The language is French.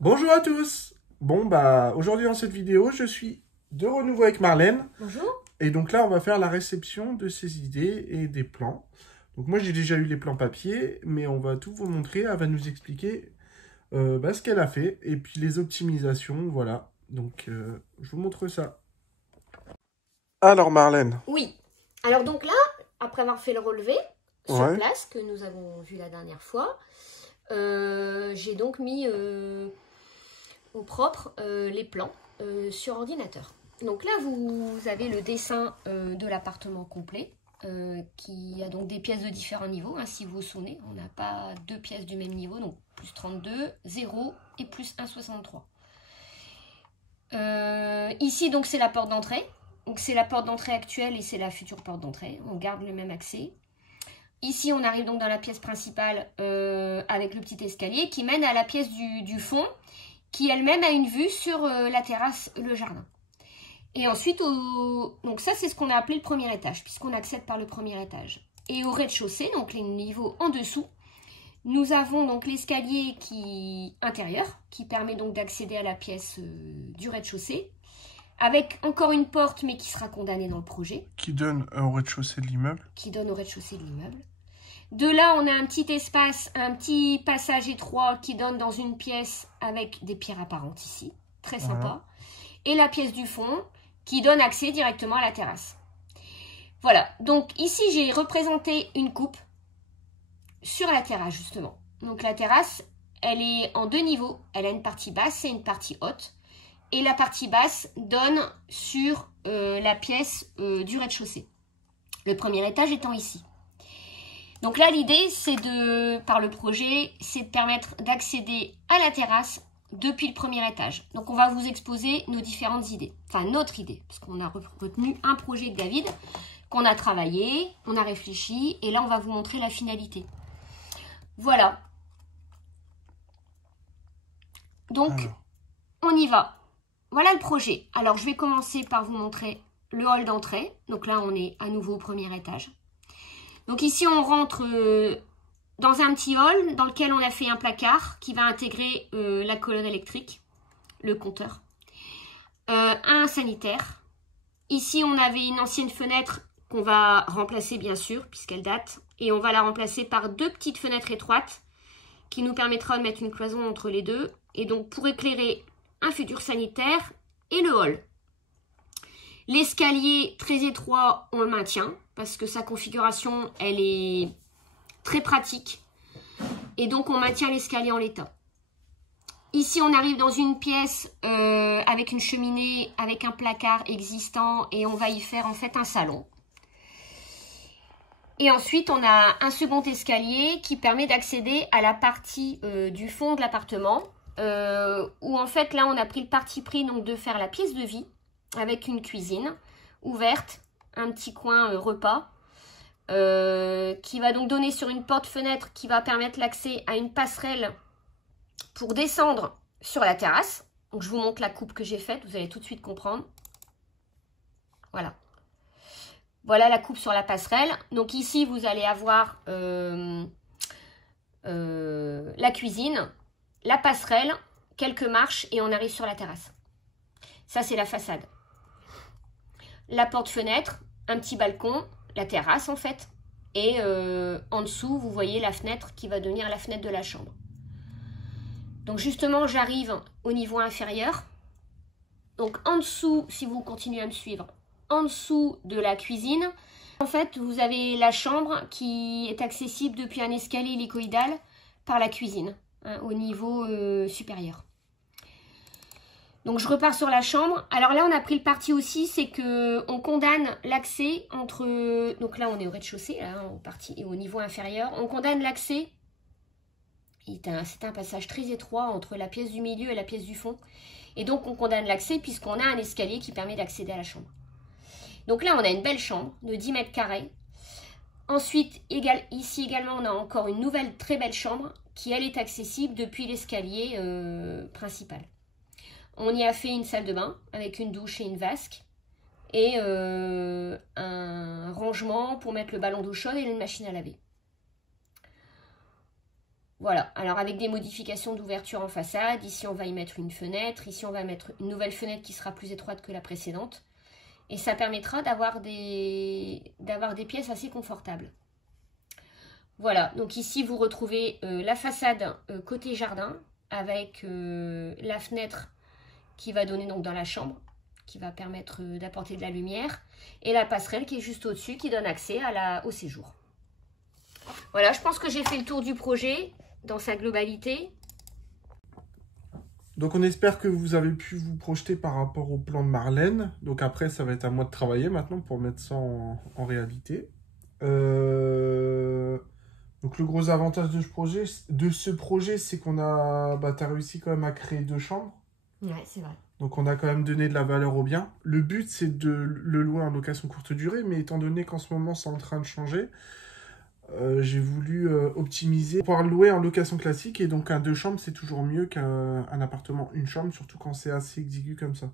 Bonjour à tous. Bon bah aujourd'hui dans cette vidéo, je suis de renouveau avec Marlène Bonjour. et donc là on va faire la réception de ses idées et des plans. Donc moi j'ai déjà eu les plans papier, mais on va tout vous montrer, elle va nous expliquer ce qu'elle a fait et puis les optimisations, voilà. Donc je vous montre ça. Alors Marlène. Oui. Alors donc là, après avoir fait le relevé sur Ouais. place que nous avons vu la dernière fois, j'ai donc mis au propre les plans sur ordinateur. Donc là, vous avez le dessin de l'appartement complet qui a donc des pièces de différents niveaux. Hein, si vous vous souvenez, on n'a pas deux pièces du même niveau, donc plus 32, 0 et plus 1,63. Ici, donc, c'est la porte d'entrée. Donc, c'est la porte d'entrée actuelle et c'est la future porte d'entrée. On garde le même accès. Ici, on arrive donc dans la pièce principale avec le petit escalier qui mène à la pièce du fond qui elle-même a une vue sur la terrasse, le jardin. Et ensuite, donc ça, c'est ce qu'on a appelé le premier étage puisqu'on accède par le premier étage. Et au rez-de-chaussée, donc les niveaux en dessous, nous avons donc l'escalier intérieur qui permet donc d'accéder à la pièce du rez-de-chaussée avec encore une porte mais qui sera condamnée dans le projet. Qui donne au rez-de-chaussée de l'immeuble. Qui donne au rez-de-chaussée de l'immeuble. De là, on a un petit espace, un petit passage étroit qui donne dans une pièce avec des pierres apparentes ici. Très sympa. Voilà. Et la pièce du fond qui donne accès directement à la terrasse. Voilà. Donc ici, j'ai représenté une coupe sur la terrasse justement. Donc la terrasse, elle est en deux niveaux. Elle a une partie basse et une partie haute. Et la partie basse donne sur la pièce du rez-de-chaussée. Le premier étage étant ici. Donc là, l'idée, c'est par le projet, c'est de permettre d'accéder à la terrasse depuis le premier étage. Donc on va vous exposer nos différentes idées. Enfin, notre idée, parce qu'on a retenu un projet de David qu'on a travaillé, on a réfléchi, et là, on va vous montrer la finalité. Voilà. Donc, on y va. Voilà le projet. Alors, je vais commencer par vous montrer le hall d'entrée. Donc là, on est à nouveau au premier étage. Donc ici, on rentre dans un petit hall dans lequel on a fait un placard qui va intégrer la colonne électrique, le compteur, un sanitaire. Ici, on avait une ancienne fenêtre qu'on va remplacer, bien sûr, puisqu'elle date. Et on va la remplacer par deux petites fenêtres étroites qui nous permettra de mettre une cloison entre les deux. Et donc, pour éclairer un futur sanitaire et le hall. L'escalier très étroit, on le maintient parce que sa configuration, elle est très pratique. Et donc, on maintient l'escalier en l'état. Ici, on arrive dans une pièce avec une cheminée, avec un placard existant et on va y faire en fait un salon. Et ensuite, on a un second escalier qui permet d'accéder à la partie du fond de l'appartement où en fait, là, on a pris le parti pris donc, de faire la pièce de vie avec une cuisine ouverte, un petit coin repas qui va donc donner sur une porte-fenêtre qui va permettre l'accès à une passerelle pour descendre sur la terrasse. Donc je vous montre la coupe que j'ai faite, vous allez tout de suite comprendre. Voilà. Voilà la coupe sur la passerelle. Donc ici, vous allez avoir la cuisine, la passerelle, quelques marches et on arrive sur la terrasse. Ça, c'est la façade. La porte-fenêtre, un petit balcon, la terrasse en fait. Et en dessous, vous voyez la fenêtre qui va devenir la fenêtre de la chambre. Donc justement, j'arrive au niveau inférieur. Donc en dessous, si vous continuez à me suivre, en dessous de la cuisine, en fait, vous avez la chambre qui est accessible depuis un escalier hélicoïdal par la cuisine, hein, au niveau supérieur. Donc je repars sur la chambre. Alors là, on a pris le parti aussi, c'est que on condamne l'accès entre... Donc là, on est au rez-de-chaussée, et au niveau inférieur. On condamne l'accès. C'est un passage très étroit entre la pièce du milieu et la pièce du fond. Et donc, on condamne l'accès puisqu'on a un escalier qui permet d'accéder à la chambre. Donc là, on a une belle chambre de 10 mètres carrés. Ensuite, ici également, on a encore une nouvelle très belle chambre qui, elle, est accessible depuis l'escalier principal. On y a fait une salle de bain avec une douche et une vasque et un rangement pour mettre le ballon d'eau chaude et une machine à laver. Voilà, alors avec des modifications d'ouverture en façade, ici on va y mettre une fenêtre, ici on va mettre une nouvelle fenêtre qui sera plus étroite que la précédente. Et ça permettra d'avoir des pièces assez confortables. Voilà, donc ici vous retrouvez la façade côté jardin avec la fenêtre qui va donner donc dans la chambre, qui va permettre d'apporter de la lumière, et la passerelle qui est juste au-dessus qui donne accès au séjour. Voilà, je pense que j'ai fait le tour du projet dans sa globalité. Donc on espère que vous avez pu vous projeter par rapport au plan de Marlène. Donc après, ça va être à moi de travailler maintenant pour mettre ça en réalité. Donc le gros avantage de ce projet, c'est qu'on a, t'as réussi quand même à créer 2 chambres. Ouais, c'est vrai. Donc on a quand même donné de la valeur au bien. Le but, c'est de le louer en location courte durée, mais étant donné qu'en ce moment, c'est en train de changer, j'ai voulu optimiser, pouvoir le louer en location classique, et donc un 2 chambres, c'est toujours mieux qu'un appartement une chambre, surtout quand c'est assez exigu comme ça.